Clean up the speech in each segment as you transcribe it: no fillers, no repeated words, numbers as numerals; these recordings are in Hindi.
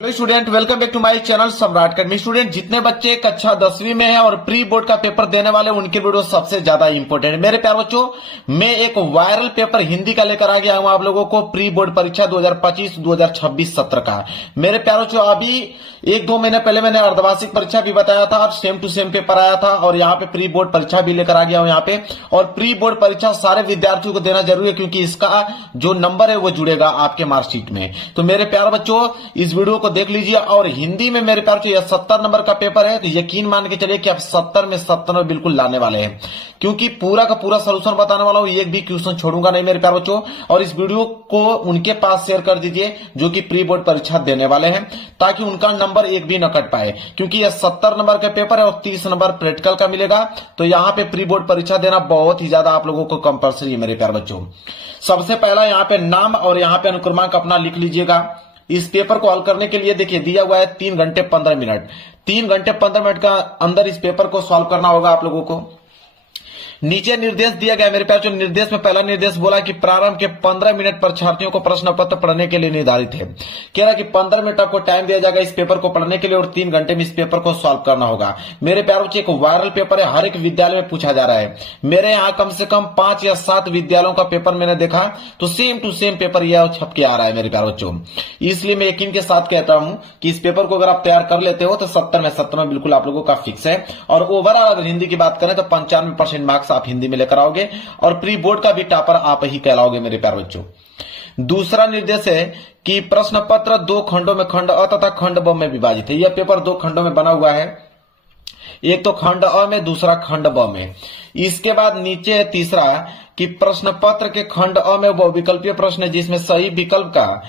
Hello student, welcome back to my channel Samrat Academy. Student, जितने बच्चे कक्षा 10वीं में हैं और प्री बोर्ड का पेपर देने वाले उनके वीडियो सबसे ज्यादा इंपॉर्टेंट है। मेरे प्यारे बच्चों, मैं एक वायरल पेपर हिंदी का लेकर आ गया हूं आप लोगों को, प्री बोर्ड परीक्षा 2025-2026 सत्र का। मेरे प्यारे बच्चों, अभी 1-2 महीने पहले मैंने अर्धवार्षिक परीक्षा भी बताया था और सेम टू सेम पेपर आया था, और यहाँ पे प्री बोर्ड परीक्षा भी लेकर आ गया हूं यहाँ पे। और प्री बोर्ड परीक्षा सारे विद्यार्थियों को देना जरूरी है, क्योंकि इसका जो नंबर है वो जुड़ेगा आपके मार्कशीट में। तो मेरे प्यारे बच्चों, इस वीडियो को देख लीजिए। और हिंदी में मेरे प्यारे बच्चों, यह 70 नंबर का पेपर है, तो यकीन मान के चलिए कि आप 70 में 70 नंबर बिल्कुल लाने वाले हैं, क्योंकि पूरा का पूरा सोल्यूशन बताने वाला हूं, एक भी क्वेश्चन छोड़ूंगा नहीं मेरे प्यारे बच्चों। और इस वीडियो को उनके पास शेयर कर दीजिए जो कि प्री बोर्ड परीक्षा देने वाले हैं, ताकि उनका नंबर एक भी न कट पाए, क्योंकि यह 70 नंबर का पेपर है और 30 नंबर प्रैक्टिकल का मिलेगा। तो यहां पे प्री बोर्ड परीक्षा देना बहुत ही ज्यादा आप लोगों को कंपलसरी है मेरे प्यारे बच्चों। सबसे पहला यहाँ पे नाम और यहाँ पे अनुक्रमांक अपना लिख लीजिएगा। इस पेपर को हल करने के लिए देखिए दिया हुआ है 3 घंटे 15 मिनट। 3 घंटे 15 मिनट का अंदर इस पेपर को सॉल्व करना होगा आप लोगों को। नीचे निर्देश दिया गया मेरे प्यारे, जो निर्देश में पहला निर्देश बोला कि प्रारंभ के 15 मिनट परीक्षार्थियों को प्रश्न पत्र पढ़ने के लिए निर्धारित है। कह रहा कि 15 मिनट आपको टाइम दिया जाएगा इस पेपर को पढ़ने के लिए और 3 घंटे में इस पेपर को सॉल्व करना होगा। मेरे प्यारे बच्चे, एक वायरल पेपर है, हर एक विद्यालय में पूछा जा रहा है। मेरे यहाँ कम से कम 5 या 7 विद्यालयों का पेपर मैंने देखा, तो सेम टू सेम पेपर यह छप के आ रहा है मेरे प्यारे बच्चों। इसलिए मैं यकीन के साथ कहता हूं कि इस पेपर को अगर आप तैयार कर लेते हो तो 70 में 70 बिल्कुल आप लोगों का फिक्स है। और ओवरऑल अगर हिंदी की बात करें तो 95% मार्क्स आप हिंदी में लेकर आओगे, और प्री बोर्ड का भी टॉपर आप ही कहलाओगे मेरे प्यारे बच्चों। दूसरा निर्देश है कि प्रश्न पत्र 2 खंडों में, खंड अ तथा खंड ब में विभाजित है। यह पेपर 2 खंडों में बना हुआ है, एक तो खंड अ में, दूसरा खंड ब में। इसके बाद नीचे है तीसरा कि प्रश्न पत्र के खंड अ में बहुविकल्पीय प्रश्न है, जिसमें सही विकल्प का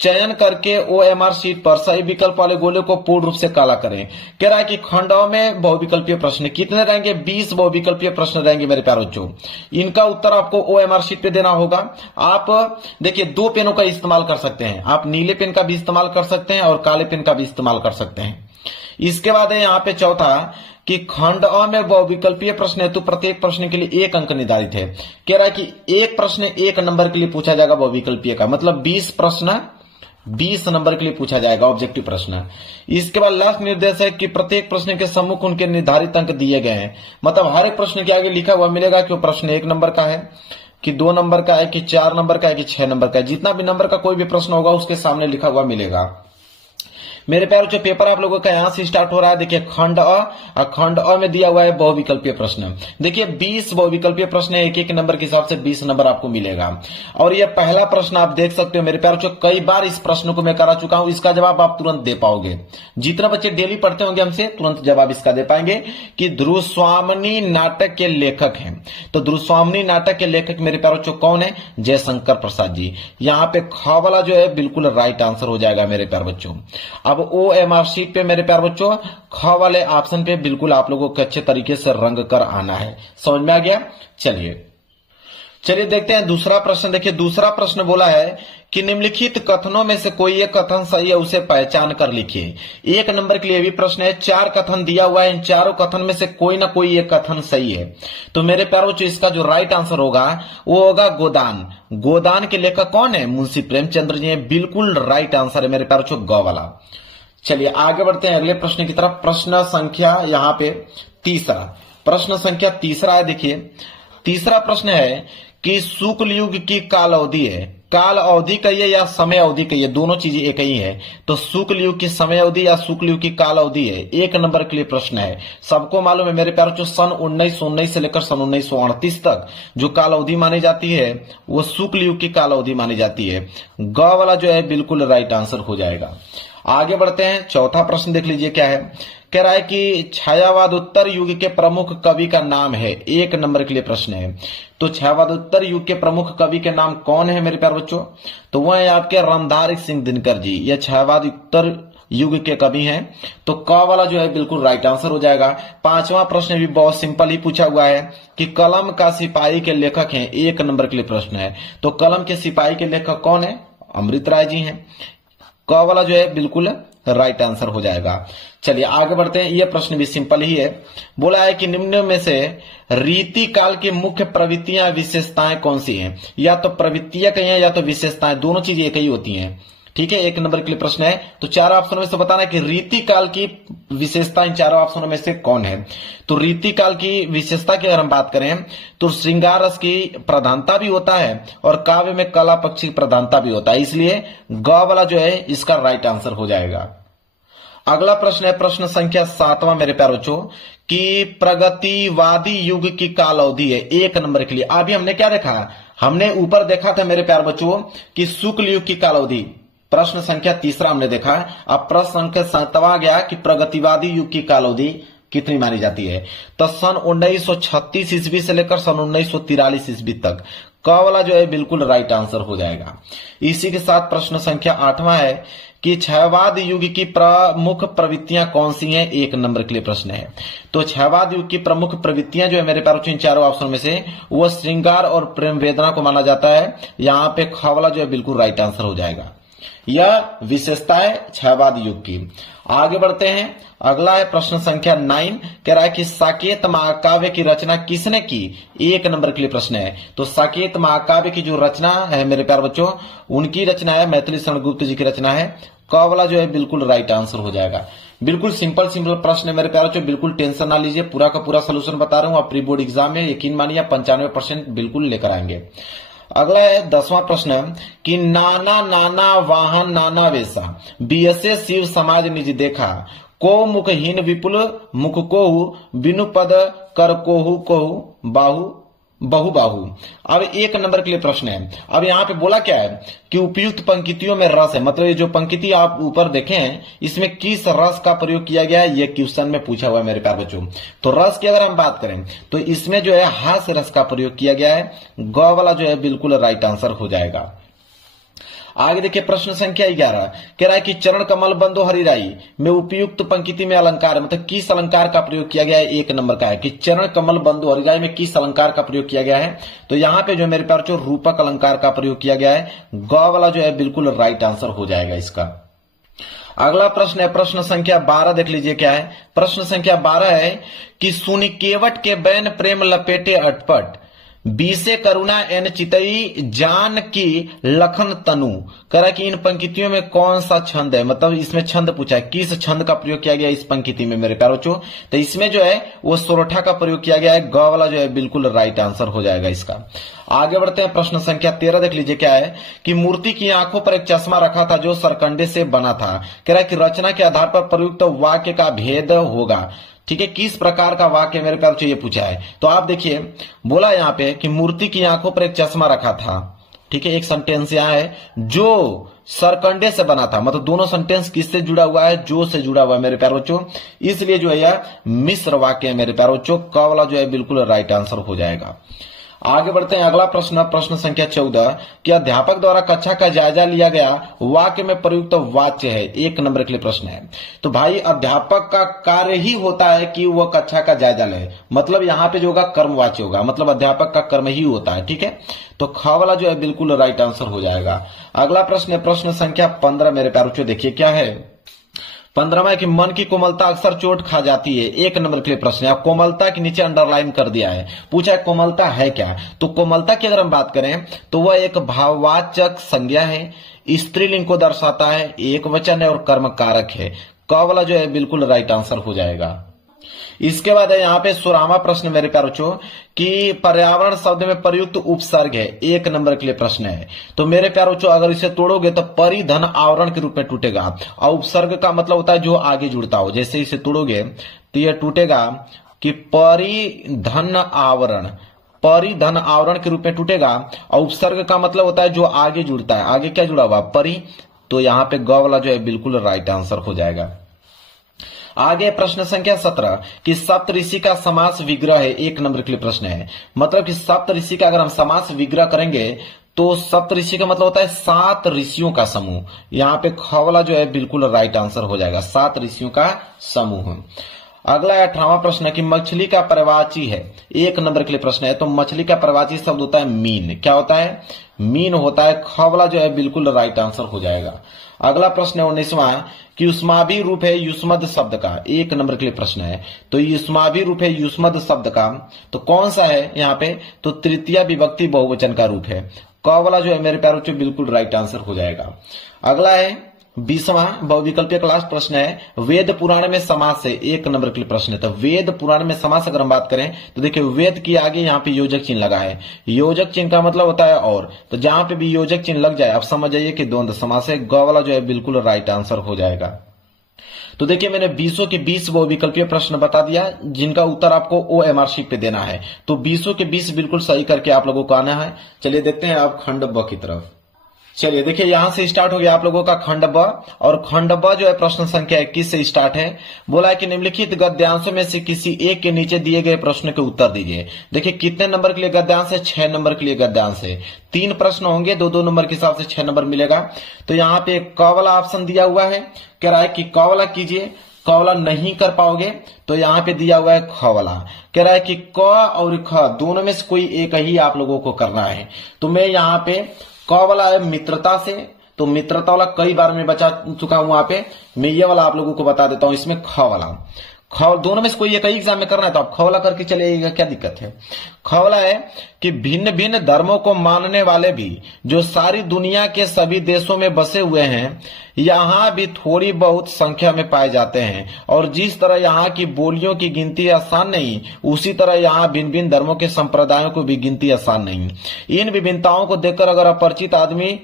चयन करके ओएमआर शीट पर सही विकल्प वाले गोले को पूर्ण रूप से काला करें। कह रहा है कि खंड अ में बहुविकल्पीय प्रश्न कितने रहेंगे? 20 बहुविकल्पीय प्रश्न रहेंगे मेरे प्यारे बच्चों। इनका उत्तर आपको ओएमआर शीट पे देना होगा। आप देखिए 2 पेनों का इस्तेमाल कर सकते हैं, आप नीले पेन का भी इस्तेमाल कर सकते हैं और काले पेन का भी इस्तेमाल कर सकते हैं। इसके बाद है यहाँ पे चौथा कि खंड अ में बहुविकल्पीय प्रश्न हेतु प्रत्येक प्रश्न के लिए 1 अंक निर्धारित है। कह रहा है कि एक प्रश्न 1 नंबर के लिए पूछा जाएगा बहुविकल्पीय का, मतलब 20 प्रश्न 20 नंबर के लिए पूछा जाएगा ऑब्जेक्टिव प्रश्न। इसके बाद लास्ट निर्देश है कि प्रत्येक प्रश्न के सम्मुख उनके निर्धारित अंक दिए गए हैं, मतलब हर एक प्रश्न के आगे लिखा हुआ मिलेगा कि वो प्रश्न 1 नंबर का है, कि 2 नंबर का है, कि 4 नंबर का है, कि 6 नंबर का है। जितना भी नंबर का कोई भी प्रश्न होगा उसके सामने लिखा हुआ मिलेगा। मेरे प्यारे जो पेपर आप लोगों का यहां से स्टार्ट हो रहा है, देखिए खंड अ, और खंड अ में दिया हुआ है बहुविकल्पीय प्रश्न। देखिए 20 बहुविकल्पीय प्रश्न है, एक नंबर के हिसाब से 20 नंबर आपको मिलेगा। और ये पहला प्रश्न आप देख सकते हो मेरे प्यारे जो, कई बार इस प्रश्न को मैं करा चुका हूं, इसका जवाब आप तुरंत दे पाओगे। जितना बच्चे डेली पढ़ते होंगे हमसे, तुरंत जवाब इसका दे पाएंगे कि ध्रुवस्वामिनी नाटक के लेखक हैं। तो ध्रुवस्वामिनी नाटक के लेखक मेरे प्यारे बच्चों कौन है? जयशंकर प्रसाद जी। यहाँ पे ख वाला जो है बिल्कुल राइट आंसर हो जाएगा मेरे प्यारे बच्चों। अब ओएमआर शीट पे मेरे प्यारे बच्चों ख वाले ऑप्शन पे बिल्कुल आप लोगों को अच्छे तरीके से रंग कर आना है। समझ में आ गया? चलिए देखते हैं दूसरा प्रश्न। देखिए दूसरा प्रश्न बोला है कि निम्नलिखित कथनों में से कोई एक कथन सही है, उसे पहचान कर लिखिए। 1 नंबर के लिए भी प्रश्न है, 4 कथन दिया हुआ है, इन चारों कथन में से कोई ना कोई एक कथन सही है। तो मेरे प्यारे बच्चों इसका जो राइट आंसर होगा वो होगा गोदान। गोदान के लेखक कौन है? मुंशी प्रेमचंद्र जी है। बिल्कुल राइट आंसर है मेरे प्यारे बच्चों ग वाला। चलिए आगे बढ़ते हैं अगले प्रश्न की तरफ। प्रश्न संख्या यहाँ पे तीसरा, प्रश्न संख्या तीसरा है। देखिए तीसरा प्रश्न है कि शुक्ल युग की काल अवधि है, काल अवधि कहिए या समय अवधि कहिए, दोनों चीजें एक ही है। तो शुक्ल युग की समय अवधि या शुक्ल युग की काल अवधि है, 1 नंबर के लिए प्रश्न है। सबको मालूम है मेरे प्यारे, जो सन 1919 से लेकर सन 1938 तक जो काल अवधि मानी जाती है वो शुक्ल युग की काल अवधि मानी जाती है। ग वाला जो है बिल्कुल राइट आंसर हो जाएगा। आगे बढ़ते हैं, चौथा प्रश्न देख लीजिए क्या है। कह रहा है कि छायावादोत्तर युग के प्रमुख कवि का नाम है, 1 नंबर के लिए प्रश्न है। तो छायावादोत्तर युग के प्रमुख कवि के नाम कौन है मेरे प्यारे बच्चों? तो वह है आपके रामधारी सिंह दिनकर जी, यह छायावादोत्तर युग के कवि हैं। तो क वाला जो है बिल्कुल राइट आंसर हो जाएगा। 5वां प्रश्न भी बहुत सिंपल ही पूछा हुआ है कि कलम का सिपाही के लेखक हैं, 1 नंबर के लिए प्रश्न है। तो कलम के सिपाही के लेखक कौन है? अमृत राय जी हैं। क वाला जो है बिल्कुल राइट आंसर हो जाएगा। चलिए आगे बढ़ते हैं, यह प्रश्न भी सिंपल ही है। बोला है कि निम्न में से रीति काल की मुख्य प्रवृत्तियां विशेषताएं कौन सी हैं? या तो प्रवृत्तियां कही हैं या तो विशेषताएं, दोनों चीजें एक ही होती हैं। ठीक है, 1 नंबर के लिए प्रश्न है। तो चारों ऑप्शनों में से बताना है कि रीतिकाल की विशेषता इन चारों ऑप्शनों में से कौन है। तो रीतिकाल की विशेषता की अगर हम बात करें तो श्रृंगार रस की प्रधानता भी होता है और काव्य में कला पक्ष की प्रधानता भी होता है, इसलिए ग वाला जो है इसका राइट आंसर हो जाएगा। अगला प्रश्न है प्रश्न संख्या 7वां मेरे प्यारे बच्चों कि प्रगतिवादी युग की काल अवधि है 1 नंबर के लिए। अभी हमने क्या देखा, हमने ऊपर देखा था मेरे प्यारे बच्चों कि शुक्ल युग की काल अवधि, प्रश्न संख्या 3 हमने देखा। अब प्रश्न संख्या 7वां गया कि प्रगतिवादी युग की काल अवधि कितनी मानी जाती है। तो सन 1936 ईस्वी से लेकर सन 1943 ईस्वी तक क वाला जो है बिल्कुल राइट आंसर हो जाएगा। इसी के साथ प्रश्न संख्या 8वां है कि क्षयवाद युग की प्रमुख प्रवृत्तियां कौन सी हैं, 1 नंबर के लिए प्रश्न है। तो क्षयवाद युग की प्रमुख प्रवृत्तियां जो है मेरे प्यारे इन चारों ऑप्शन में से वो श्रृंगार और प्रेम वेदना को माना जाता है। यहां पे ख वाला जो है बिल्कुल राइट आंसर हो जाएगा। यह विशेषता है क्षयवाद युग की। आगे बढ़ते हैं, अगला है प्रश्न संख्या 9, कह रहा है कि साकेत महाकाव्य की रचना किसने की, 1 नंबर के लिए प्रश्न है। तो साकेत महाकाव्य की जो रचना है मेरे प्यारे बच्चों उनकी रचना है मैथिली शरण गुप्त जी की रचना है। क वाला जो है बिल्कुल राइट आंसर हो जाएगा। बिल्कुल सिंपल प्रश्न है मेरे प्यारे बच्चों, बिल्कुल टेंशन ना लीजिए, पूरा का पूरा सोल्यूशन बता रहा हूं। आप प्री बोर्ड एग्जाम में यकीन मानिए 95% बिल्कुल लेकर आएंगे। अगला है 10वां प्रश्न कि नाना नाना वाहन नाना वेशा बीएसए शिव समाज निज देखा को मुखहीन विपुल मुख कोहु बिनु पद कर कोहु कोहु बाहु बहु बाहु। अब 1 नंबर के लिए प्रश्न है। अब यहाँ पे बोला क्या है कि उपयुक्त पंक्तियों में रस है, मतलब ये जो पंक्ति आप ऊपर देखे हैं इसमें किस रस का प्रयोग किया गया है, ये क्वेश्चन में पूछा हुआ है मेरे प्यारे बच्चों। तो रस की अगर हम बात करें तो इसमें जो है हास्य रस का प्रयोग किया गया है। ग वाला जो है बिल्कुल राइट आंसर हो जाएगा। आगे देखिए प्रश्न संख्या 11 कह रहा है कि चरण कमल बंदो हरिराई में उपयुक्त पंक्ति में अलंकार मतलब किस अलंकार का प्रयोग किया गया है, 1 नंबर का है कि चरण कमल बंदो हरिराई में किस अलंकार का प्रयोग किया गया है। तो यहाँ पे जो मेरे प्यारे बच्चों रूपक अलंकार का प्रयोग किया गया है। ग वाला जो है बिल्कुल राइट आंसर हो जाएगा इसका। अगला प्रश्न है प्रश्न संख्या 12, देख लीजिए क्या है। प्रश्न संख्या 12 है कि सुनिकेवट के बैन प्रेम लपेटे अटपट बीसे करुणा एन चितई जान की लखन तनु। करा कि इन पंक्तियों में कौन सा छंद है, मतलब इसमें छंद पूछा है, किस छंद का प्रयोग किया गया इस पंक्ति में मेरे प्यारे बच्चों। तो इसमें जो है वो सोरठा का प्रयोग किया गया है। ग वाला जो है बिल्कुल राइट आंसर हो जाएगा इसका। आगे बढ़ते हैं प्रश्न संख्या 13, देख लीजिए क्या है कि मूर्ति की आंखों पर एक चश्मा रखा था जो सरकंडे से बना था। कह रहा है कि रचना के आधार पर प्रयुक्त वाक्य का भेद होगा। ठीक है, किस प्रकार का वाक्य मेरे प्यारे बच्चों ये पूछा है। तो आप देखिए बोला यहाँ पे कि मूर्ति की आंखों पर एक चश्मा रखा था। ठीक है, एक सेंटेंस यहाँ है जो सरकंडे से बना था, मतलब दोनों सेंटेंस किससे जुड़ा हुआ है, जो से जुड़ा हुआ है मेरे प्यारे बच्चों, इसलिए जो है यह मिश्र वाक्य है मेरे प्यारे बच्चों। क वाला जो है बिल्कुल राइट आंसर हो जाएगा। आगे बढ़ते हैं, अगला प्रश्न प्रश्न संख्या 14 कि अध्यापक द्वारा कक्षा का जायजा लिया गया वाक्य में प्रयुक्त वाच्य है, 1 नंबर के लिए प्रश्न है। तो भाई अध्यापक का कार्य ही होता है कि वह कक्षा का जायजा ले, मतलब यहाँ पे जो होगा कर्मवाच्य होगा, मतलब अध्यापक का कर्म ही होता है। ठीक है, तो ख वाला जो है बिल्कुल राइट आंसर हो जाएगा। अगला प्रश्न है प्रश्न संख्या 15 मेरे प्यारे बच्चों, देखिए क्या है। 15वां कि मन की कोमलता अक्सर चोट खा जाती है, 1 नंबर के लिए प्रश्न है। कोमलता के नीचे अंडरलाइन कर दिया है, पूछा है कोमलता है क्या। तो कोमलता की अगर हम बात करें तो वह एक भाववाचक संज्ञा है, स्त्रीलिंग को दर्शाता है, एक वचन है और कर्म कारक है। क वाला जो है बिल्कुल राइट आंसर हो जाएगा। इसके बाद है यहाँ पे 16वां प्रश्न मेरे प्यारे बच्चों कि पर्यावरण शब्द में प्रयुक्त उपसर्ग है, 1 नंबर के लिए प्रश्न है। तो मेरे प्यारे बच्चों अगर इसे तोड़ोगे तो परिधन आवरण के रूप में टूटेगा, और उपसर्ग का मतलब होता है जो आगे जुड़ता हो। जैसे इसे तोड़ोगे तो यह टूटेगा कि परिधन आवरण, परिधन आवरण के रूप में टूटेगा, और उपसर्ग का मतलब होता है जो आगे जुड़ता है। आगे क्या जुड़ा हुआ, परि। तो यहाँ पे ग वाला जो है बिल्कुल राइट आंसर हो जाएगा। आगे प्रश्न संख्या 17 कि सप्तऋषि का समास विग्रह है, 1 नंबर के लिए प्रश्न है। मतलब कि सप्तऋषि का अगर हम समास विग्रह करेंगे तो सप्तऋषि का मतलब होता है 7 ऋषियों का समूह। यहाँ पे ख वाला जो है बिल्कुल राइट आंसर हो जाएगा, 7 ऋषियों का समूह। अगला 18वां प्रश्न है कि मछली का प्रवाची है, 1 नंबर के लिए प्रश्न है। तो मछली का प्रवाची शब्द होता है मीन। क्या होता है, मीन होता है। ख वाला जो है बिल्कुल राइट आंसर हो जाएगा। अगला प्रश्न है 19वां कि युष्माभि रूप है युष्मद शब्द का, 1 नंबर के लिए प्रश्न है। तो युष्माभि रूप है युष्मद शब्द का तो कौन सा है यहाँ पे, तो तृतीय विभक्ति बहुवचन का रूप है। क वाला जो है मेरे प्यारे बच्चों बिल्कुल राइट आंसर हो जाएगा। अगला है 20वां बहुविकल्पीय का लास्ट प्रश्न है, वेद पुराण में समास है, 1 नंबर के लिए प्रश्न है। तो वेद पुराण में समास अगर हम बात करें तो देखिए वेद की आगे यहाँ पे योजक चिन्ह लगा है, योजक चिन्ह का मतलब होता है और, तो जहां पे भी योजक चिन्ह लग जाए आप समझ जाइए कि द्वंद्व समास है, ग वाला जो है बिल्कुल राइट आंसर हो जाएगा। तो देखिए मैंने 20 के 20 वो विकल्पीय प्रश्न बता दिया जिनका उत्तर आपको OMR शीट पे देना है, तो 20 के 20 बिल्कुल सही करके आप लोगों को आना है। चलिए देखते हैं आप खंड ब की तरफ। चलिए देखिए यहां से स्टार्ट हो गया आप लोगों का खंड ब, और खंड ब जो है प्रश्न संख्या 21 से स्टार्ट है। बोला है कि निम्नलिखित गद्यांशों में से किसी एक के नीचे दिए गए प्रश्न के उत्तर दीजिए। देखिए कितने नंबर के लिए गद्यांश है, 6 नंबर के लिए गद्यांश है। 3 प्रश्न होंगे, 2-2 नंबर के हिसाब से 6 नंबर मिलेगा। तो यहाँ पे क वाला ऑप्शन दिया हुआ है, कह रहा है कि क वाला कीजिए, क वाला नहीं कर पाओगे तो यहाँ पे दिया हुआ है ख वाला, कह रहा है कि क और ख दोनों में से कोई एक ही आप लोगों को करना है। तो मैं यहाँ पे क वाला है मित्रता से, तो मित्रता वाला कई बार मैं बचा चुका हूं, वहां पे मैं ये वाला आप लोगों को बता देता हूं। इसमें ख वाला, ख दोनों में से कोई एक ही एग्जाम में करना है तो आप ख वाला करके चले आइएगा, क्या दिक्कत है। ख वाला है कि भिन्न भिन्न धर्मों को मानने वाले भी जो सारी दुनिया के सभी देशों में बसे हुए हैं, यहाँ भी थोड़ी बहुत संख्या में पाए जाते हैं, और जिस तरह यहाँ की बोलियों की गिनती आसान नहीं, उसी तरह यहाँ भिन्न भिन्न धर्मों के संप्रदायों को भी गिनती आसान नहीं। इन विभिन्नताओं को देखकर अगर अपरिचित आदमी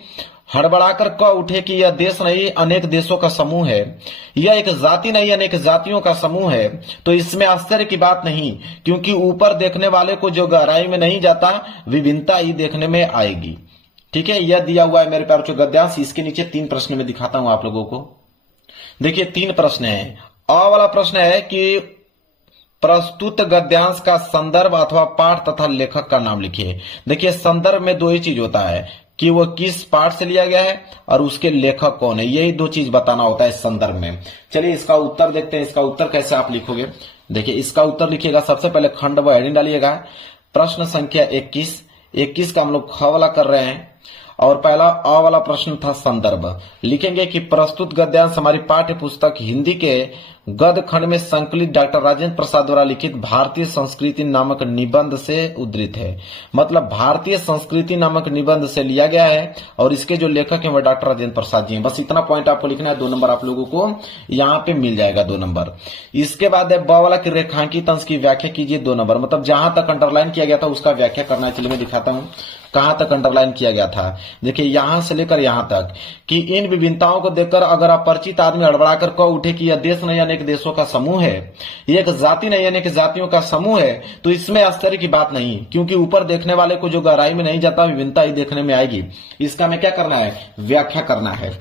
हड़बड़ाकर कह उठे कि यह देश नहीं अनेक देशों का समूह है, यह एक जाति नहीं अनेक जातियों का समूह है, तो इसमें आश्चर्य की बात नहीं, क्योंकि ऊपर देखने वाले को जो गहराई में नहीं जाता विभिन्नता ही देखने में आएगी। ठीक है, यह दिया हुआ है मेरे प्यारे बच्चों गद्यांश। इसके नीचे 3 प्रश्न में दिखाता हूं आप लोगों को। देखिए 3 प्रश्न है। अ वाला प्रश्न है कि प्रस्तुत गद्यांश का संदर्भ अथवा पाठ तथा लेखक का नाम लिखिए। देखिए संदर्भ में 2 ही चीज होता है कि वो किस पाठ से लिया गया है और उसके लेखक कौन है, यही 2 चीज बताना होता है संदर्भ में। चलिए इसका उत्तर देखते हैं, इसका उत्तर कैसे आप लिखोगे। देखिए इसका उत्तर लिखिएगा, सबसे पहले खंड व हेडिंग डालिएगा, प्रश्न संख्या 21 का हम लोग ख वाला कर रहे हैं, और पहला अ वाला प्रश्न था संदर्भ। लिखेंगे कि प्रस्तुत गद्यांश हमारी पाठ्य पुस्तक हिंदी के गद्य खंड में संकलित डॉक्टर राजेंद्र प्रसाद द्वारा लिखित भारतीय संस्कृति नामक निबंध से उद्धृत है। मतलब भारतीय संस्कृति नामक निबंध से लिया गया है, और इसके जो लेखक हैं वह डॉक्टर राजेंद्र प्रसाद जी हैं। बस इतना पॉइंट आपको लिखना है, 2 नंबर आप लोगों को यहाँ पे मिल जाएगा, 2 नंबर। इसके बाद है ब वाला की रेखांकित अंश की व्याख्या कीजिए, 2 नंबर। मतलब जहां तक अंडरलाइन किया गया था उसका व्याख्या करना है। चलिए मैं दिखाता हूं कहां तक अंडरलाइन किया गया था। देखिए यहां से लेकर यहां तक कि इन विभिन्नताओं को देखकर अगर अपरिचित आदमी हड़बड़ाकर कह उठे कि यह देश नहीं अनेक देशों का समूह है, एक जाति नहीं अनेक जातियों का समूह है, तो इसमें आश्चर्य की बात नहीं, क्योंकि ऊपर देखने वाले को जो गहराई में नहीं जाता विभिन्नता ही देखने में आएगी। इसका में क्या करना है, व्याख्या करना है।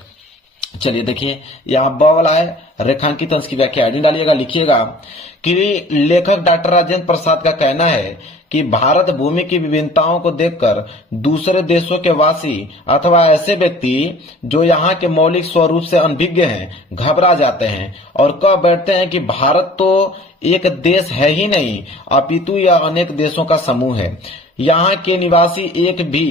चलिए देखिए यहाँ ब वाला है रेखांकित अंश की व्याख्या हेडिंग डालिएगा, लिखिएगा कि लेखक डॉक्टर राजेंद्र प्रसाद का कहना है कि भारत भूमि की विभिन्नताओं को देखकर दूसरे देशों के वासी अथवा ऐसे व्यक्ति जो यहाँ के मौलिक स्वरूप से अनभिज्ञ हैं घबरा जाते हैं और कह बैठते हैं कि भारत तो एक देश है ही नहीं अपितु यह अनेक देशों का समूह है। यहाँ के निवासी एक भी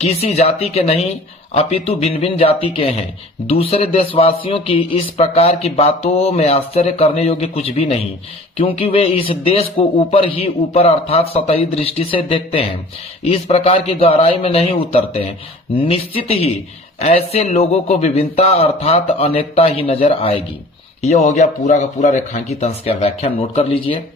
किसी जाति के नहीं अपितु भिन्न भिन्न जाति के हैं। दूसरे देशवासियों की इस प्रकार की बातों में आश्चर्य करने योग्य कुछ भी नहीं, क्योंकि वे इस देश को ऊपर ही ऊपर अर्थात सतही दृष्टि से देखते हैं, इस प्रकार की गहराई में नहीं उतरते हैं। निश्चित ही ऐसे लोगों को विभिन्नता अर्थात अनेकता ही नजर आएगी। यह हो गया पूरा का पूरा रेखांकित अंश का व्याख्या, नोट कर लीजिए।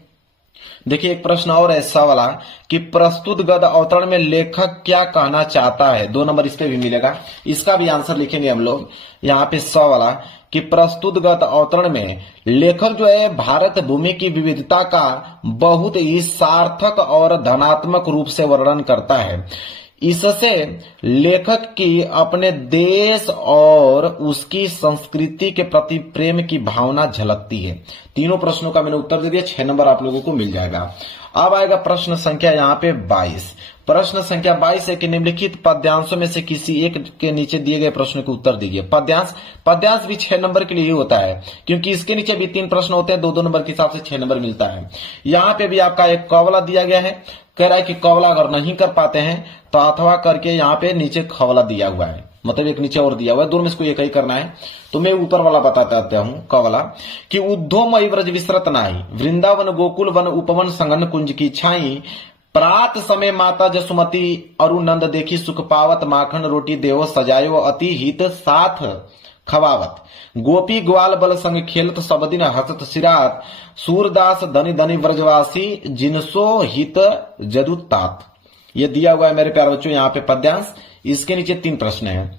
देखिए एक प्रश्न और ऐसा वाला कि प्रस्तुत गद्य अवतरण में लेखक क्या कहना चाहता है, 2 नंबर इस पे भी मिलेगा। इसका भी आंसर लिखेंगे हम लोग यहाँ पे 100 वाला कि प्रस्तुत गद्य अवतरण में लेखक जो है भारत भूमि की विविधता का बहुत ही सार्थक और धनात्मक रूप से वर्णन करता है। इससे लेखक की अपने देश और उसकी संस्कृति के प्रति प्रेम की भावना झलकती है। तीनों प्रश्नों का मैंने उत्तर दे दिया, 6 नंबर आप लोगों को मिल जाएगा। अब आएगा प्रश्न संख्या यहाँ पे 22। प्रश्न संख्या 22 है कि निम्नलिखित पद्यांशों में से किसी एक के नीचे दिए गए प्रश्न के उत्तर दीजिए। पद्यांश भी 6 नंबर के लिए ही होता है, क्योंकि इसके नीचे भी 3 प्रश्न होते हैं, 2-2 नंबर के हिसाब से 6 नंबर मिलता है। यहाँ पे भी आपका एक कवला दिया गया है, कह रहा है कि कवला अगर नहीं कर पाते हैं तो अथवा करके यहाँ पे नीचे खवला दिया हुआ है, मतलब एक नीचे और दिया हुआ है, दोनों में से कोई एक ही करना है। तो मैं ऊपर वाला बताता हूँ कवला कि उद्धव मई व्रज विसरत नाई, वृंदावन गोकुल वन उपवन संगन कुंज की छाई, प्रात समय माता जसुमती अरु नंद देखी सुख पावत, माखन रोटी देवो सजायो अति हित साथ खवावत। गोपी ग्वाल बल संग खेलत, सब दिन हसत सिरात, सूरदास धनी धनी व्रजवासी, जिनसो हित जदुतात। ये दिया हुआ है मेरे प्यारे बच्चों यहाँ पे पद्यांश। इसके नीचे 3 प्रश्न हैं।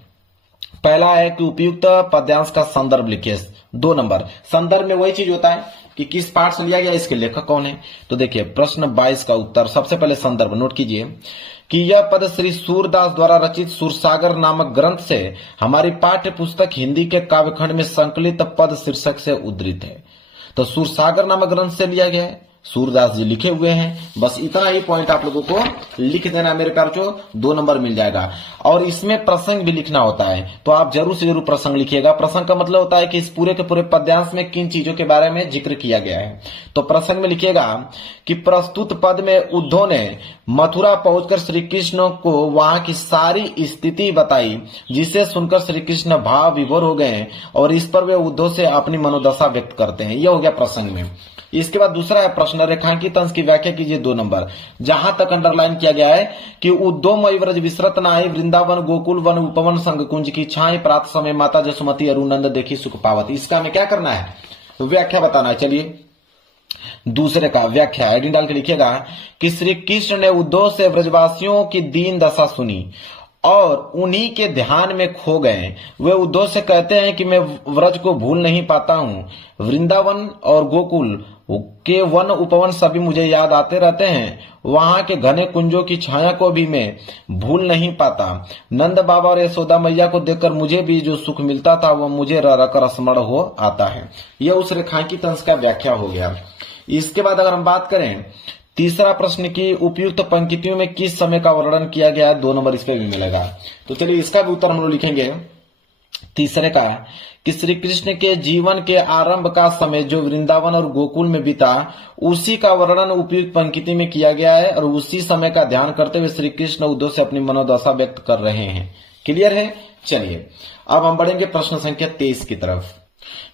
पहला है कि उपयुक्त पद्यांश का संदर्भ लिखिए। 2 नंबर संदर्भ में वही चीज होता है कि किस पाठ से लिया गया, इसके लेखक कौन है। तो देखिए प्रश्न 22 का उत्तर। सबसे पहले संदर्भ नोट कीजिए कि यह पद श्री सूरदास द्वारा रचित सूरसागर नामक ग्रंथ से हमारी पाठ्य पुस्तक हिंदी के काव्यखंड में संकलित पद शीर्षक से उद्धृत है। तो सूरसागर नामक ग्रंथ से लिया गया है, सूरदास जी लिखे हुए हैं। बस इतना ही पॉइंट आप लोगों को लिख देना मेरे प्यारे बच्चों, 2 नंबर मिल जाएगा। और इसमें प्रसंग भी लिखना होता है, तो आप जरूर से जरूर प्रसंग लिखिएगा। प्रसंग का मतलब होता है कि इस पूरे के पूरे पद्यांश में किन चीजों के बारे में जिक्र किया गया है। तो प्रसंग में लिखिएगा कि प्रस्तुत पद में उद्धव ने मथुरा पहुंचकर श्री कृष्ण को वहां की सारी स्थिति बताई, जिसे सुनकर श्री कृष्ण भाव विभोर हो गए और इस पर वे उद्धव से अपनी मनोदशा व्यक्त करते हैं। यह हो गया प्रसंग में। इसके बाद दूसरा है प्रश्न, रेखांकित अंश की व्याख्या कीजिए। 2 नंबर जहां तक अंडरलाइन किया गया है कि उद्यम व्रज विसरत नाई, वृंदावन गोकुल वन उपवन संग कुंज की छाई, प्रात समय माता जसुमती अरु नंद देखी सुख पावत। इसका हमें क्या करना है, व्याख्या बताना है। चलिए दूसरे का व्याख्या हेडिंग डाल के लिखिएगा कि श्री कृष्ण ने उद्धव से व्रजवासियों की दीन दशा सुनी और उन्हीं के ध्यान में खो गए। वे उद्धव से कहते हैं कि मैं व्रज को भूल नहीं पाता हूँ। वृंदावन और गोकुल के वन उपवन सभी मुझे याद आते रहते हैं। वहां के घने कुंजों की छाया को भी मैं भूल नहीं पाता। नंद बाबा और यशोदा मैया को देखकर मुझे भी जो सुख मिलता था वह मुझे रह कर स्मरण हो आता है। यह उस रेखांकित अंश का व्याख्या हो गया। इसके बाद अगर हम बात करें तीसरा प्रश्न की उपयुक्त पंक्तियों में किस समय का वर्णन किया गया है, 2 नंबर इस पे भी मिलेगा। तो चलिए इसका भी उत्तर हम लोग लिखेंगे। तीसरे का कि श्री कृष्ण के जीवन के आरंभ का समय जो वृंदावन और गोकुल में बीता, उसी का वर्णन उपयुक्त पंक्ति में किया गया है और उसी समय का ध्यान करते हुए श्री कृष्ण उद्धव से अपनी मनोदशा व्यक्त कर रहे हैं। क्लियर है। चलिए अब हम बढ़ेंगे प्रश्न संख्या 23 की तरफ।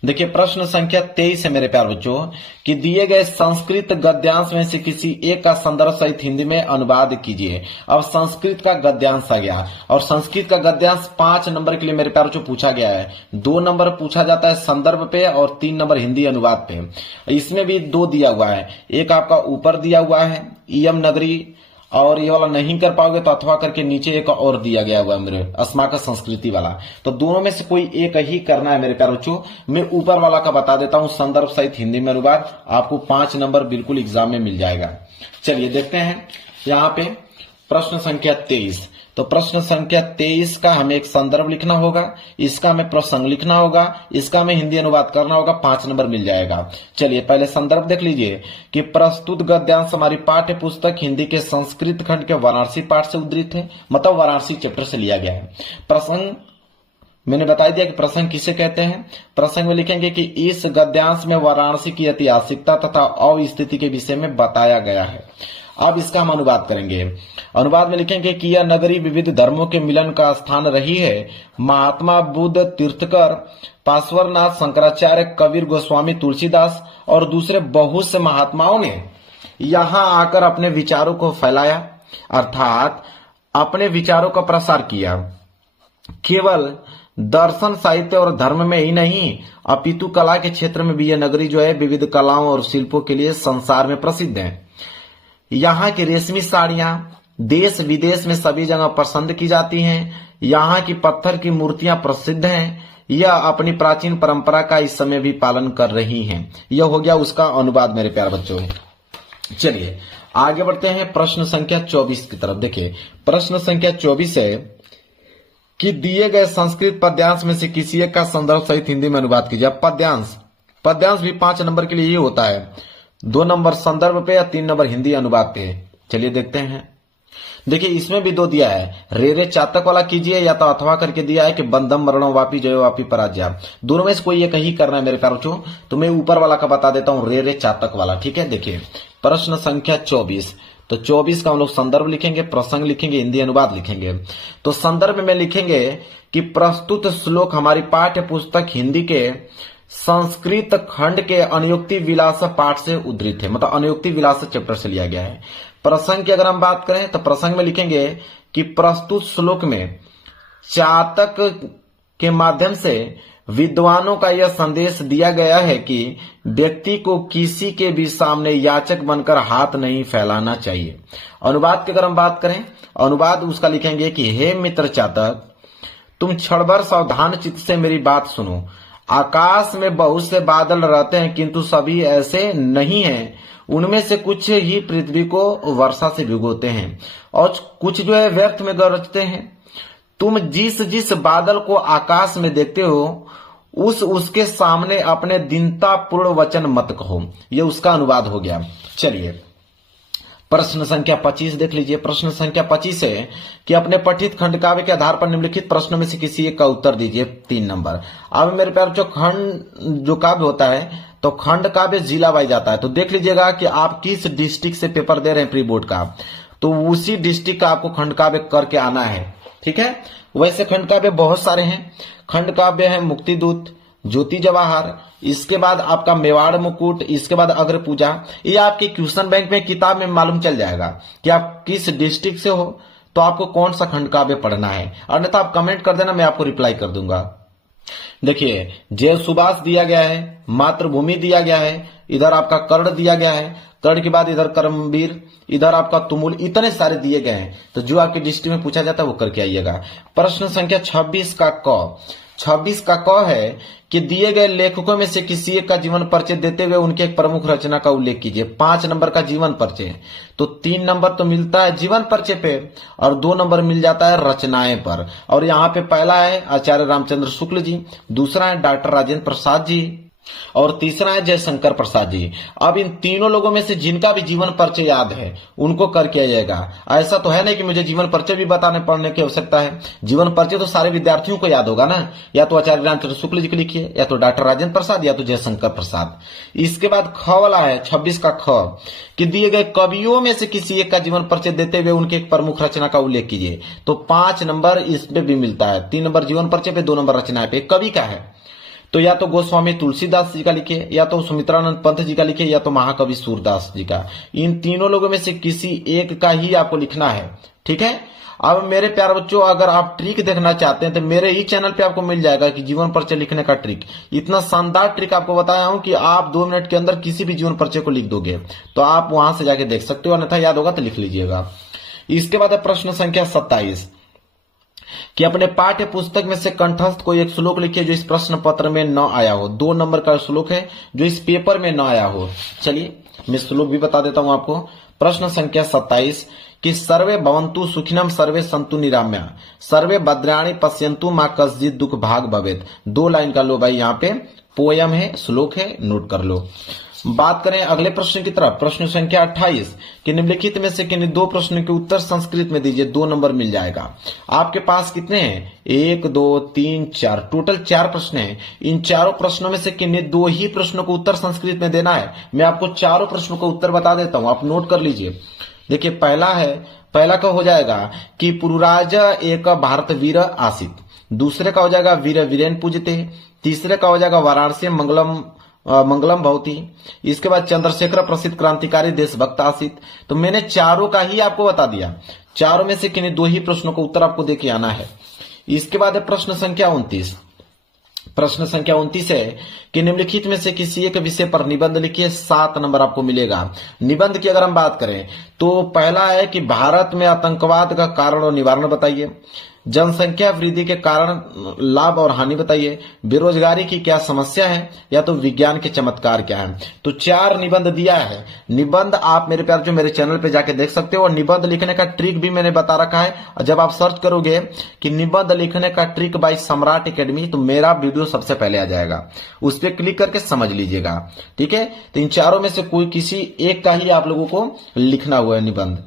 देखिए प्रश्न संख्या 23 है मेरे प्यार बच्चों कि दिए गए संस्कृत गद्यांश में से किसी एक का संदर्भ सहित हिंदी में अनुवाद कीजिए। अब संस्कृत का गद्यांश आ गया और संस्कृत का गद्यांश 5 नंबर के लिए मेरे प्यार बच्चों पूछा गया है। 2 नंबर पूछा जाता है संदर्भ पे और 3 नंबर हिंदी अनुवाद पे। इसमें भी 2 दिया हुआ है, एक आपका ऊपर दिया हुआ है इयम नगरी, और ये वाला नहीं कर पाओगे तो अथवा करके नीचे एक और दिया गया हुआ है मेरे अस्माकत संस्कृति वाला। तो दोनों में से कोई एक ही करना है मेरे प्यारे बच्चों। मैं ऊपर वाला का बता देता हूं संदर्भ सहित हिंदी में अनुवाद, आपको 5 नंबर बिल्कुल एग्जाम में मिल जाएगा। चलिए देखते हैं यहाँ पे प्रश्न संख्या 23। तो प्रश्न संख्या 23 का हमें एक संदर्भ लिखना होगा, इसका हमें प्रसंग लिखना होगा, इसका हमें हिंदी अनुवाद करना होगा, 5 नंबर मिल जाएगा। चलिए पहले संदर्भ देख लीजिए कि प्रस्तुत गद्यांश हमारी पाठ्य पुस्तक हिंदी के संस्कृत खंड के वाराणसी पाठ से उद्धृत है, मतलब वाराणसी चैप्टर से लिया गया है। प्रसंग मैंने बता दिया कि प्रसंग किसे कहते हैं। प्रसंग में लिखेंगे कि इस गद्यांश में वाराणसी की ऐतिहासिकता तथा अवस्थिति के विषय में बताया गया है। अब इसका हम अनुवाद करेंगे। अनुवाद में लिखेंगे कि यह नगरी विविध धर्मों के मिलन का स्थान रही है। महात्मा बुद्ध, तीर्थकर, पार्श्वनाथ, शंकराचार्य, कबीर, गोस्वामी, तुलसीदास और दूसरे बहुत से महात्माओं ने यहाँ आकर अपने विचारों को फैलाया, अर्थात अपने विचारों का प्रसार किया। केवल दर्शन, साहित्य और धर्म में ही नहीं अपितु कला के क्षेत्र में भी यह नगरी जो है विविध कलाओं और शिल्पों के लिए संसार में प्रसिद्ध है। यहाँ की रेशमी साड़ियां देश विदेश में सभी जगह पसंद की जाती हैं। यहाँ की पत्थर की मूर्तियां प्रसिद्ध हैं। यह अपनी प्राचीन परंपरा का इस समय भी पालन कर रही हैं। यह हो गया उसका अनुवाद मेरे प्यारे बच्चों। चलिए आगे बढ़ते हैं प्रश्न संख्या 24 की तरफ। देखिए प्रश्न संख्या 24 है कि दिए गए संस्कृत पद्यांश में से किसी एक का संदर्भ सहित हिंदी में अनुवाद कीजिए। पद्यांश भी 5 नंबर के लिए ही होता है, 2 नंबर संदर्भ पे या 3 नंबर हिंदी अनुवाद पे। चलिए देखते हैं। देखिए इसमें भी 2 दिया है, रे रे चातक वाला कीजिए या तो अथवा करके दिया है कि बंदम मरणो वापी जयो वापी पराजय। दोनों में से कोई एक ही करना है मेरे प्यारे बच्चों। तो मैं ऊपर वाला का बता देता हूं, रे रे चातक वाला। ठीक है। देखिए प्रश्न संख्या 24। तो 24 का हम लोग संदर्भ लिखेंगे, प्रसंग लिखेंगे, हिंदी अनुवाद लिखेंगे। तो संदर्भ में लिखेंगे कि प्रस्तुत श्लोक हमारी पाठ्य पुस्तक हिंदी के संस्कृत खंड के अनुयुक्ति विलास पाठ से उद्धृत है, मतलब अनुयुक्ति विलास चैप्टर से लिया गया है। प्रसंग की अगर हम बात करें तो प्रसंग में लिखेंगे कि प्रस्तुत श्लोक में चातक के माध्यम से विद्वानों का यह संदेश दिया गया है कि व्यक्ति को किसी के भी सामने याचक बनकर हाथ नहीं फैलाना चाहिए। अनुवाद की अगर हम बात करें, अनुवाद उसका लिखेंगे कि हे मित्र चातक, तुम क्षण भर सावधान चित्त से मेरी बात सुनो। आकाश में बहुत से बादल रहते हैं, किंतु सभी ऐसे नहीं हैं। उनमें से कुछ ही पृथ्वी को वर्षा से भिगोते हैं और कुछ जो है व्यर्थ में गरजते हैं। तुम जिस जिस बादल को आकाश में देखते हो उसके सामने अपने दीनता पूर्ण वचन मत कहो। यह उसका अनुवाद हो गया। चलिए प्रश्न संख्या 25 देख लीजिए। प्रश्न संख्या 25 है कि अपने पठित खंड काव्य के आधार पर निम्नलिखित प्रश्नों में से किसी एक का उत्तर दीजिए। 3 नंबर। अब मेरे प्यार जो खंड जो काव्य होता है तो खंड काव्य जिला वाइज जाता है। तो देख लीजिएगा कि आप किस डिस्ट्रिक्ट से पेपर दे रहे हैं प्री बोर्ड का, तो उसी डिस्ट्रिक्ट का आपको खंड काव्य करके आना है। ठीक है। वैसे खंड काव्य बहुत सारे हैं। खंड काव्य है मुक्तिदूत, ज्योति जवाहर, इसके बाद आपका मेवाड़ मुकुट, इसके बाद अग्र पूजा। ये आपके क्वेश्चन बैंक में किताब में मालूम चल जाएगा कि आप किस डिस्ट्रिक्ट से हो तो आपको कौन सा खंड काव्य पढ़ना है। अन्यथा आप कमेंट कर देना, मैं आपको रिप्लाई कर दूंगा। देखिए जय सुभाष दिया गया है, मातृभूमि दिया गया है, इधर आपका कर्ण दिया गया है, कर्ण के बाद इधर कर्मवीर, इधर आपका तुमुल, इतने सारे दिए गए हैं। तो जो आपके डिस्ट्रिक्ट में पूछा जाता है वो करके आइएगा। प्रश्न संख्या 26 का क। 26 का क है कि दिए गए लेखकों में से किसी एक का जीवन परिचय देते हुए उनके एक प्रमुख रचना का उल्लेख कीजिए। 5 नंबर का जीवन परिचय, तो 3 नंबर तो मिलता है जीवन परिचय पे और 2 नंबर मिल जाता है रचनाएं पर। और यहाँ पे पहला है आचार्य रामचंद्र शुक्ल जी, दूसरा है डॉक्टर राजेंद्र प्रसाद जी और तीसरा है जयशंकर प्रसाद जी। अब इन तीनों लोगों में से जिनका भी जीवन परिचय याद है उनको करके आइएगा। ऐसा तो है नहीं कि मुझे जीवन परिचय भी बताने पढ़ने की आवश्यकता है। जीवन परिचय तो सारे विद्यार्थियों को याद होगा ना। या तो आचार्य रामचंद्र शुक्ल जी को लिखिए, या तो डॉक्टर राजेंद्र प्रसाद, या तो जयशंकर प्रसाद। इसके बाद ख वाला है 26 का ख कि दिए गए कवियों में से किसी एक का जीवन परिचय देते हुए उनके एक प्रमुख रचना का उल्लेख कीजिए। तो 5 नंबर इसमें भी मिलता है। 3 नंबर जीवन परिचय पे, 2 नंबर रचना पे। कवि का है तो या तो गोस्वामी तुलसीदास जी का लिखिए, या तो सुमित्रानंद पंत जी का लिखिए, या तो महाकवि सूरदास जी का। इन तीनों लोगों में से किसी एक का ही आपको लिखना है। ठीक है। अब मेरे प्यारे बच्चों, अगर आप ट्रिक देखना चाहते हैं तो मेरे ही चैनल पे आपको मिल जाएगा कि जीवन परिचय लिखने का ट्रिक। इतना शानदार ट्रिक आपको बताया हूं कि आप 2 मिनट के अंदर किसी भी जीवन परिचय को लिख दोगे। तो आप वहां से जाके देख सकते हो, अन्यथा याद होगा तो लिख लीजिएगा। इसके बाद है प्रश्न संख्या 27 कि अपने पाठ्य पुस्तक में से कंठस्थ कोई एक श्लोक लिखिए जो इस प्रश्न पत्र में न आया हो। 2 नंबर का श्लोक है जो इस पेपर में न आया हो। चलिए मैं श्लोक भी बता देता हूं आपको। प्रश्न संख्या 27 कि सर्वे भवन्तु सुखिनम सर्वे सन्तु निराम्या सर्वे भद्राणि पश्यन्तु मा कश्चित् दुख भाग भवेत्। 2 लाइन का लो भाई, यहाँ पे पोयम है, श्लोक है, नोट कर लो। बात करें अगले प्रश्न की तरफ। प्रश्न संख्या 28 कि निम्नलिखित में से किन्हीं 2 प्रश्नों के उत्तर संस्कृत में दीजिए। 2 नंबर मिल जाएगा। आपके पास कितने हैं? 1 2 3 4, टोटल 4 प्रश्न हैं। इन चारों प्रश्नों में से किन्हीं 2 ही प्रश्नों को उत्तर संस्कृत में देना है। मैं आपको चारों प्रश्नों का उत्तर बता देता हूं, आप नोट कर लीजिए। देखिए पहला का हो जाएगा कि पुरुराज एक भारत वीर आसित, दूसरे का हो जाएगा वीर वीरेन पूजते, तीसरे का हो जाएगा वाराणसी मंगलम भवती, इसके बाद चंद्रशेखर प्रसिद्ध क्रांतिकारी देशभक्त आसित। तो मैंने चारों का ही आपको बता दिया। चारों में से किन्हीं 2 ही प्रश्नों का उत्तर आपको देके आना है। इसके बाद है प्रश्न संख्या 29। प्रश्न संख्या 29 है कि निम्नलिखित में से किसी एक विषय पर निबंध लिखिए। 7 नंबर आपको मिलेगा। निबंध की अगर हम बात करें तो पहला है कि भारत में आतंकवाद का कारण और निवारण बताइए, जनसंख्या वृद्धि के कारण लाभ और हानि बताइए, बेरोजगारी की क्या समस्या है, या तो विज्ञान के चमत्कार क्या है। तो 4 निबंध दिया है। निबंध आप मेरे प्यार जो मेरे चैनल पे जाके देख सकते हो, और निबंध लिखने का ट्रिक भी मैंने बता रखा है। और जब आप सर्च करोगे कि निबंध लिखने का ट्रिक बाय सम्राट एकेडमी तो मेरा वीडियो सबसे पहले आ जाएगा, उस पर क्लिक करके समझ लीजिएगा। ठीक है। तो इन चारों में से कोई किसी एक का ही आप लोगों को लिखना हुआ है निबंध।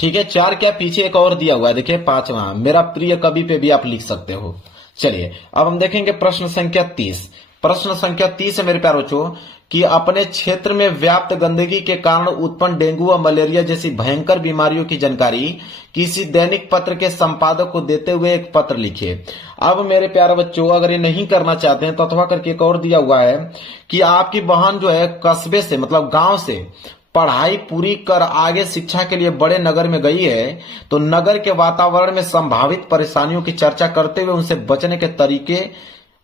ठीक है। 4 क्या, पीछे एक और दिया हुआ है, देखिए 5वां मेरा प्रिय कवि पे भी आप लिख सकते हो। चलिए अब हम देखेंगे प्रश्न संख्या 30। प्रश्न संख्या 30 है मेरे प्यारे बच्चों कि अपने क्षेत्र में व्याप्त गंदगी के कारण उत्पन्न डेंगू और मलेरिया जैसी भयंकर बीमारियों की जानकारी किसी दैनिक पत्र के संपादक को देते हुए एक पत्र लिखिए। अब मेरे प्यारे बच्चों, अगर ये नहीं करना चाहते हैं तो अथवा करके एक और दिया हुआ है कि आपकी बहन जो है कस्बे से मतलब गांव से पढ़ाई पूरी कर आगे शिक्षा के लिए बड़े नगर में गई है तो नगर के वातावरण में संभावित परेशानियों की चर्चा करते हुए उनसे बचने के तरीके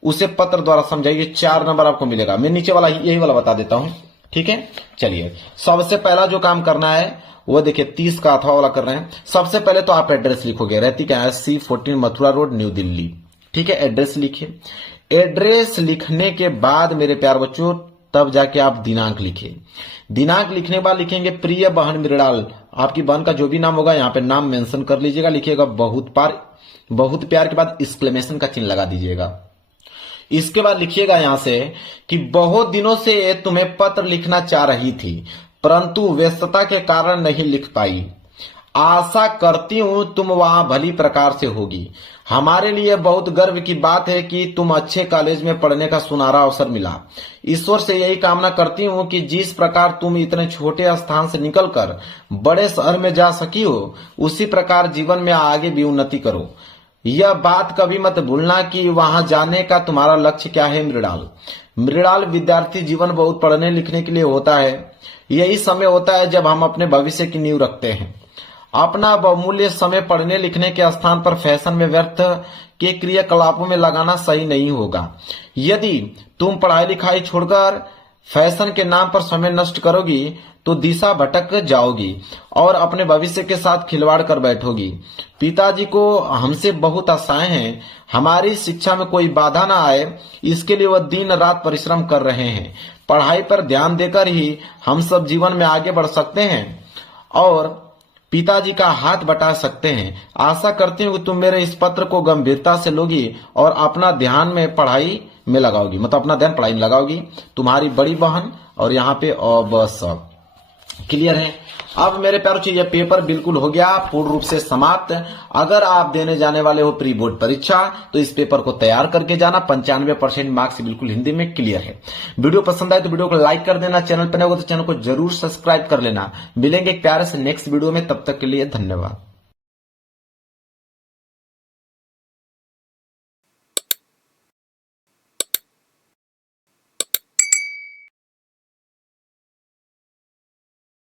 उसे पत्र द्वारा समझाइए। 4 नंबर आपको मिलेगा। मैं नीचे वाला यही वाला बता देता हूं, ठीक है। चलिए, सबसे पहला जो काम करना है वो देखिए 30 का अथवा वाला कर रहे हैं। सबसे पहले तो आप एड्रेस लिखोगे, रहती क्या है C14 Mathura road new Delhi, ठीक है। एड्रेस लिखिए। एड्रेस लिखने के बाद मेरे प्यार बच्चों तब जाके आप दिनांक लिखिए। दिनांक लिखने के बाद लिखेंगे प्रिय बहन मृणाल। आपकी बहन का जो भी नाम होगा यहाँ पे नाम मेंशन कर लीजिएगा। लिखिएगा बहुत प्यार के बाद एक्सक्लेमेशन का चिन्ह लगा दीजिएगा। इसके बाद लिखिएगा यहां से कि बहुत दिनों से तुम्हें पत्र लिखना चाह रही थी परंतु व्यस्तता के कारण नहीं लिख पाई। आशा करती हूं तुम वहां भली प्रकार से होगी। हमारे लिए बहुत गर्व की बात है कि तुम अच्छे कॉलेज में पढ़ने का सुनहरा अवसर मिला। ईश्वर से यही कामना करती हूं कि जिस प्रकार तुम इतने छोटे स्थान से निकलकर बड़े शहर में जा सकी हो उसी प्रकार जीवन में आगे भी उन्नति करो। यह बात कभी मत भूलना कि वहां जाने का तुम्हारा लक्ष्य क्या है। मृणाल विद्यार्थी जीवन बहुत पढ़ने लिखने के लिए होता है। यही समय होता है जब हम अपने भविष्य की नींव रखते हैं। अपना बहुमूल्य समय पढ़ने लिखने के स्थान पर फैशन में व्यर्थ के क्रियाकलापों में लगाना सही नहीं होगा। यदि तुम पढ़ाई लिखाई छोड़कर फैशन के नाम पर समय नष्ट करोगी तो दिशा भटक जाओगी और अपने भविष्य के साथ खिलवाड़ कर बैठोगी। पिताजी को हमसे बहुत आशाएं हैं। हमारी शिक्षा में कोई बाधा ना आए इसके लिए वह दिन रात परिश्रम कर रहे हैं। पढ़ाई पर ध्यान देकर ही हम सब जीवन में आगे बढ़ सकते हैं और पिताजी का हाथ बटा सकते हैं। आशा करती हूँ कि तुम मेरे इस पत्र को गंभीरता से लोगी और अपना ध्यान में पढ़ाई में लगाओगी, मतलब अपना ध्यान पढ़ाई में लगाओगी। तुम्हारी बड़ी बहन। और यहाँ पे बस क्लियर है। अब मेरे प्यारों यह पेपर बिल्कुल हो गया पूर्ण रूप से समाप्त। अगर आप देने जाने वाले हो प्री बोर्ड परीक्षा तो इस पेपर को तैयार करके जाना। 95% मार्क्स बिल्कुल हिंदी में क्लियर है। वीडियो पसंद आए तो वीडियो को लाइक कर देना। चैनल पर नए हो तो चैनल को जरूर सब्सक्राइब कर लेना। मिलेंगे एक प्यारे से नेक्स्ट वीडियो में, तब तक के लिए धन्यवाद।